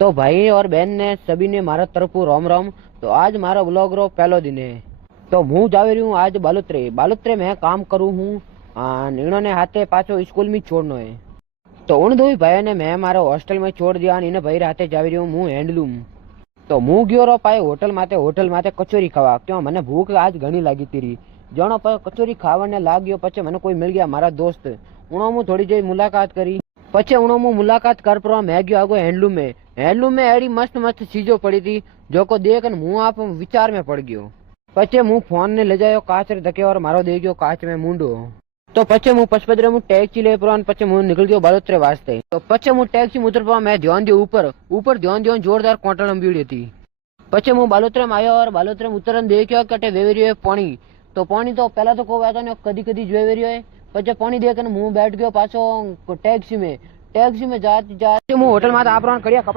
तो भाई और बहन ने सभी ने मारा तरफ राम राम। तो आज मारा ब्लॉग रो पहलो दिन है। तो हूँ जावे रही हूँ आज बालुत्रे बालुत्रे में काम करूँ हूँ। इन्होंने हाथे पाछो स्कूल में छोड़नो है। तो उन दो भाई ने मैं मारा हॉस्टल में छोड़ दिया। इन्हें भाई हाथे जावी रही हूँ हूँ हैंडलूम। तो हूँ गयो रो पाए होटल माते कचोरी खावा क्यों मैंने भूख आज घनी लागी तीरी। जणो पर कचोरी खावाने लाग गयो पछे मैंने कोई मिल गया मारा दोस्त। उनो मु थोड़ी जी मुलाकात करी। पछे उनो मु मुलाकात कर पर मैं गयो आगो हैंडलूम में एडी मस्त मस्त चीजों पड़ी थी जो को देख मुँह आप विचार में पड़ गयो। पछे मुँह फोन ने ले जायो काच रे धके और मारो दे गयो काच में मुंडो। तो पछे मु पछपदरे मु टैक्सी ले पर पछे मु निकल गयो बालोत्रे वास्ते। तो पछे मु टैक्सी में उतर पर मैं ध्यान दियो ऊपर ध्यान दियो जोरदार कोटल अंबीड़ी थी। पछे मु बालोत्रे में आयो और बालोत्रे में उतरन देखियो कटे वेवेरियो है पानी। तो पानी तो पहला तो कोई आता नहीं कदी कदी वेवेरियो है। पछे पानी देखने मुंह बैठ गयो पाछो टैक्सी में जाते जाते मु होटल में आप कड़िया कपड़ा